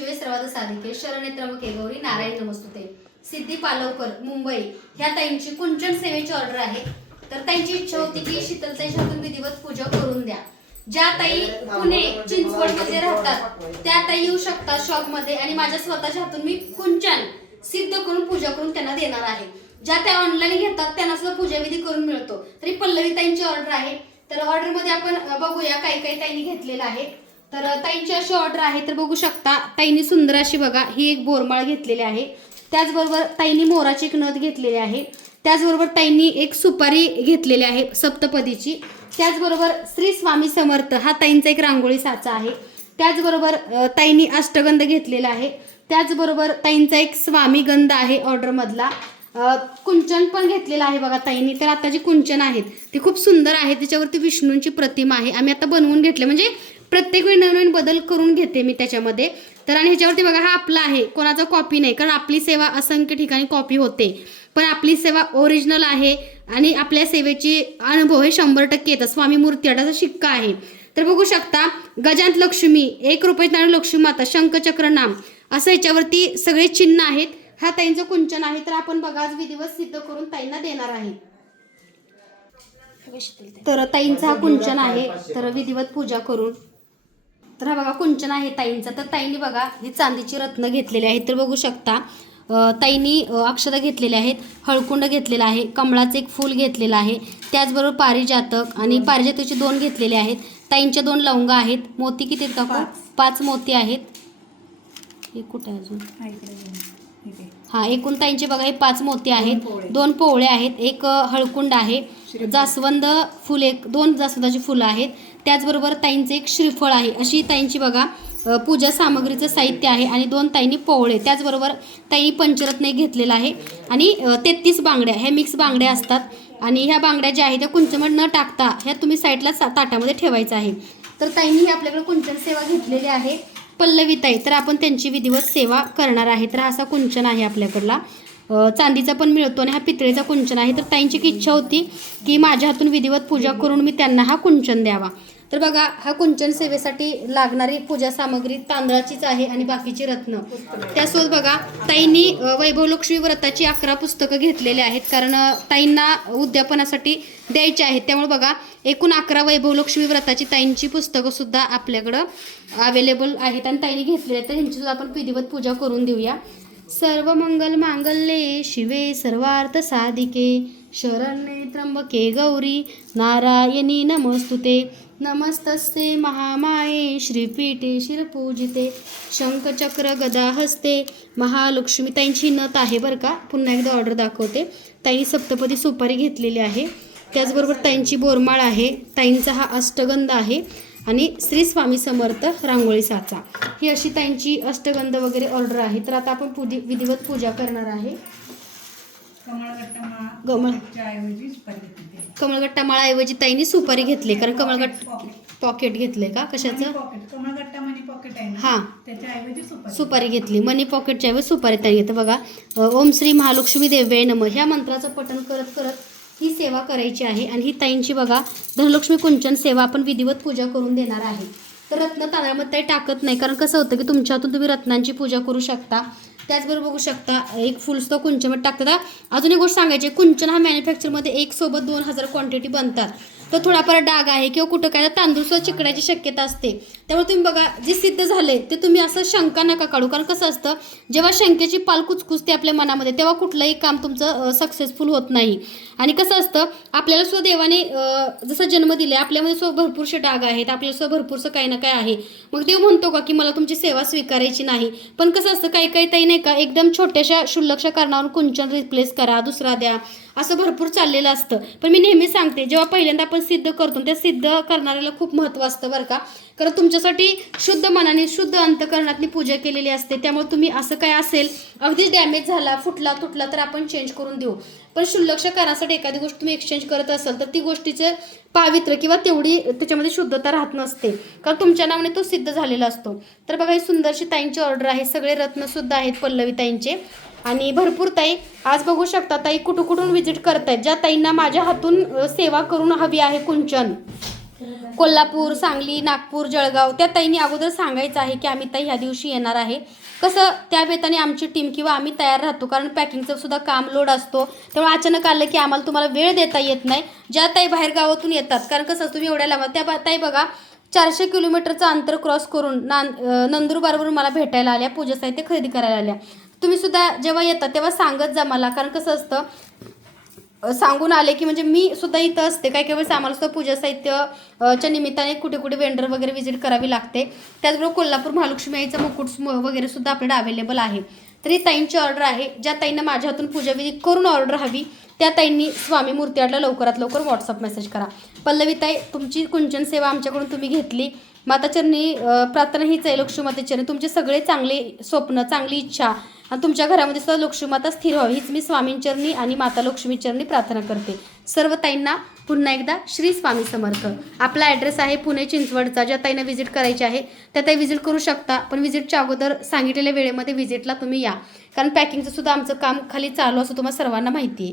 शिवे सर्वाद साधिके शरण त्र्यंबके गौरी नारायण नमस्तुते. सिद्धी पालवकर मुंबई. ह्या ताईंची कुंचन सेवेची ऑर्डर आहे. तर त्यांची इच्छा होती की शीतलताईच्या हातून विधिवत पूजा करून द्या. ज्या ताई पुणे चिंचवडमध्ये राहतात त्या ताई येऊ शकतात शॉपमध्ये आणि माझ्या स्वतःच्या हातून मी कुंचन सिद्ध करून पूजा करून त्यांना देणार आहे. ज्या त्या ऑनलाईन घेतात त्यांना सुद्धा पूजाविधी करून मिळतो. तरी पल्लवी ताईंची ऑर्डर आहे. तर ऑर्डरमध्ये आपण बघूया काही काही ताईंनी घेतलेलं आहे. तर ताईंची अशी ऑर्डर आहे तर बघू शकता ताईंनी सुंदर अशी बघा ही एक बोरमाळ घेतलेली आहे. त्याचबरोबर ताईंनी मोराची एक नथ घेतलेली आहे. त्याचबरोबर ताईंनी एक सुपारी घेतलेली आहे सप्तपदीची. त्याचबरोबर श्री स्वामी समर्थ हा ताईंचा एक रांगोळी साचा आहे. त्याचबरोबर ताईंनी अष्टगंध घेतलेला आहे. त्याचबरोबर ताईंचा एक स्वामी गंध आहे ऑर्डरमधला कुंचन पण घेतलेलं आहे बघा ताईंनी. तर आता जी कुंचन आहेत ती खूप सुंदर आहे. त्याच्यावरती विष्णूंची प्रतिमा आहे. आम्ही आता बनवून घेतले. म्हणजे प्रत्येक वेळी नवीन बदल करून घेते मी त्याच्यामध्ये. तर आणि ह्याच्यावरती बघा हा आपला आहे. कोणाचा कॉपी नाही कारण आपली सेवा असंख्य ठिकाणी कॉपी होते. पण आपली सेवा ओरिजिनल आहे आणि आपल्या सेवेची अनुभव हे शंभर टक्के येतात. स्वामी मूर्ती अटाचा शिक्का आहे. तर बघू शकता गजांत लक्ष्मी एक रुपये नाणं लक्ष्मी माता शंखचक्र नाम असं याच्यावरती सगळे चिन्ह आहेत. हा ताईंचं कुंचन आहे. तर आपण बघा आज विधिवत सिद्ध करून ताईंना देणार आहे. तर ताईंचा हा कुंचन आहे. तर विधिवत पूजा करून तर हा बघा कुंचन आहे ताईंचा. तर ताईंनी बघा ही चांदीची रत्न घेतलेली आहेत तर बघू शकता ताईंनी अक्षता घेतलेल्या आहेत हळकुंड घेतलेला आहे कमळाचं एक फूल घेतलेलं आहे त्याचबरोबर पारिजातक आणि पारिजातकचे दोन घेतलेले आहेत. ताईंच्या दोन लवंगा आहेत. मोती किती काकू? पाच. मोती आहेत. हे कुठे अजून? हा एकूण ताईंचे बघा हे पाच मोती आहेत. दोन पोवळे आहेत. एक हळकुंड आहे. जास्वंद फुल एक दोन जास्वंदाची फुलं आहेत. त्याचबरोबर ताईंचे एक श्रीफळ आहे. अशी ताईंची बघा पूजा सामग्रीचं साहित्य आहे आणि दोन ताईंनी पोवळे त्याचबरोबर ताई पंचरत्न एक घेतलेलं आहे. आणि तेहतीस बांगड्या ह्या मिक्स बांगड्या असतात. आणि ह्या बांगड्या ज्या आहेत त्या कुंचमट न टाकता ह्या तुम्ही साईडला ताटामध्ये ठेवायचं आहे. तर ताईंनी ही आपल्याकडे कुंचन सेवा घेतलेली आहे. पल्लवीताई तर आपण त्यांची विधिवत सेवा करणार आहे. तर हा असा कुंचन आहे आपल्याकडला. चांदीचा पण मिळतो आणि हा पितळेचा कुंचन आहे. तर ताईंची इच्छा होती की माझ्या हातून विधिवत पूजा करून मी त्यांना हा कुंचन द्यावा. तर बघा हा कुंचन सेवेसाठी लागणारी पूजा सामग्री तांदळाचीच आहे आणि बाकीची रत्न. त्यासोबत बघा ताईंनी वैभवलक्ष्मी व्रताची अकरा पुस्तकं घेतलेली आहेत. कारण ताईंना उद्यापनासाठी द्यायची आहेत. त्यामुळे बघा एकूण अकरा वैभवलक्ष्मी व्रताची ताईंची पुस्तकं सुद्धा आपल्याकडं अवेलेबल आहेत आणि ताईंनी घेतलेली आहेत. तर ह्यांची सुद्धा आपण विधिवत पूजा करून देऊया. सर्व मंगल मांगल्ये शिवे सर्वार्थ साधिके. शरण्ये त्र्यंबके गौरी नारायणी नमस्तुते। नमस्तस्ते महामाये श्रीपीठे शिरपूजिते। शंखचक्र गदा हस्ते महालक्ष्मी त्यांची नथ आहे बरं का? पुन्हा एकदा ऑर्डर दाखवते. ताई सप्तपदी सुपारी घेतलेली आहे. त्याचबरोबर ताईंची बोरमाळ आहे. ताईंचा हा अष्टगंध आहे. आणि श्री स्वामी समर्थ रांगोळी साचा. ही अशी त्यांची अष्टगंध वगैरे ऑर्डर आहे. तर आता आपण पुदी विधिवत पूजा करणार आहे. घेतली कमळगट्टा माळाऐवजी ताईंनी सुपारी घेतली कारण कमळगट पॉकेट घेतले का? कशाचं? हां. सुपारी. घेतली. मनी पॉकेटच्या ऐवजी सुपारी ताई घेतं बघा ओम श्री महालक्ष्मी देव्य नम. ह्या मंत्राचं पठण करत करत ही सेवा करायची आहे. आणि ही ताईंची बघा धनलक्ष्मी कुंचन सेवा आपण विधिवत पूजा करून देणार आहे. तर रत्न तांदळामध्ये ताई टाकत नाही कारण कसं होतं की तुमच्या हातून तुम्ही रत्नांची पूजा करू शकता. त्याचबरोबर बघू शकता एक फुलस्तो कुंचन टाकतात. अजून एक गोष्ट सांगायची कुंचन हा मॅन्युफॅक्चरमध्ये एक सोबत दोन हजार क्वांटिटी बनतात. तर थोडाफार डाग आहे किंवा कुठं काय तर तांदूळ सुद्धा चिकण्याची शक्यता असते. त्यामुळे तुम्ही बघा जे सिद्ध झाले ते तुम्ही असं शंका नका काढू. कारण कसं असतं जेव्हा शंकेची पाल कुचकुचते आपल्या मनामध्ये तेव्हा कुठलंही काम तुमचं सक्सेसफुल होत नाही. आणि कसं असतं आपल्याला सुद्धा देवाने जसा जन्म दिला आपल्यामध्ये सुद्धा भरपूरसे डाग आहेत आपल्याला सुद्धा भरपूरसं काही ना काय आहे. मग देव म्हणतो का की मला तुमची सेवा स्वीकारायची नाही. पण कसं असतं काही काही ताई नाही का एकदम छोट्याशा शुल्लक्ष कारणावरून कुंचन रिप्लेस करा दुसरा द्या. असं भरपूर चाललेलं असतं. पण मी नेहमी सांगते जेव्हा पहिल्यांदा आपण सिद्ध करतो त्या सिद्ध करणाऱ्याला खूप महत्त्व असतं बरं का. कारण तुमच्यासाठी शुद्ध मनाने शुद्ध अंतकरणातली पूजा केलेली असते. त्यामुळे तुम्ही असं काय असेल अगदीच डॅमेज झाला फुटला तुटला तर आपण चेंज करून देऊ. पण शुल्लक्ष करण्यासाठी एखादी गोष्ट तुम्ही एक्सचेंज करत असाल तर ती गोष्टीचं पावित्र्य किंवा तेवढी त्याच्यामध्ये शुद्धता राहत नसते. कारण तुमच्या नावाने तो सिद्ध झालेला असतो. तर बघा ही सुंदरशी ताईंची ऑर्डर आहे. सगळे रत्नसुद्धा आहेत पल्लवी ताईंचे. आणि भरपूर ताई आज बघू शकता ताई कुठून कुठून व्हिजिट करतायत. ज्या ताईंना माझ्या हातून सेवा करून हवी आहे कुंचन. कोल्हापूर सांगली नागपूर जळगाव त्या ताईंनी अगोदर सांगायचं आहे की आम्ही ताई ह्या दिवशी येणार आहे. कसं त्या बेताने आमची टीम किंवा आम्ही तयार राहतो कारण पॅकिंगचं सुद्धा काम लोड असतो. त्यामुळे अचानक आलं की आम्हाला तुम्हाला वेळ देता येत नाही. ज्या ताई बाहेर गावातून येतात कारण कसं तुम्ही एवढ्या लांब त्या ताई बघा चारशे किलोमीटरचं अंतर क्रॉस करून नां नंदुरबारवरून मला भेटायला आल्या पूजा साहित्य खरेदी करायला आल्या. तुम्ही सुद्धा जेव्हा येतात तेव्हा सांगत जा मला. कारण कसं असतं सांगून आले की म्हणजे मी सुद्धा इथं असते. काही काही वेळेस आम्हाला सुद्धा पूजा साहित्य च्या निमित्ताने कुठे कुठे वेंडर वगैरे व्हिजिट करावी लागते. त्याचबरोबर कोल्हापूर महालक्ष्मी आईचं मुकुट वगैरे सुद्धा आपल्याकडे अवेलेबल आहे. तर ही ताईंची ऑर्डर आहे. ज्या ताईंना माझ्या हातून पूजा विधी करून ऑर्डर हवी त्या ताईंनी स्वामी मूर्तीआडला लवकरात लवकर व्हॉट्सअप मेसेज करा. पल्लवी ताई तुमची कुंचन सेवा आमच्याकडून तुम्ही घेतली. माताचरणी चरणी प्रार्थना हीच आहे लक्ष्मीमातेचरणी तुमचे सगळे चांगले स्वप्न चांगली इच्छा आणि तुमच्या घरामध्ये सुद्धा लक्ष्मीमाता स्थिर व्हावी. हीच मी स्वामींचरणी आणि माता लक्ष्मीचरणी प्रार्थना करते. सर्व ताईंना पुन्हा एकदा श्री स्वामी समर्थ. आपला ॲड्रेस आहे पुणे चिंचवडचा ज्या ताईंना व्हिजिट करायची आहे त्या ताई व्हिजिट करू शकता पण व्हिजिटच्या अगोदर सांगितलेल्या वेळेमध्ये व्हिजिटला तुम्ही या. कारण पॅकिंगचं सुद्धा आमचं काम खाली चालू असं तुम्हाला सर्वांना माहिती आहे.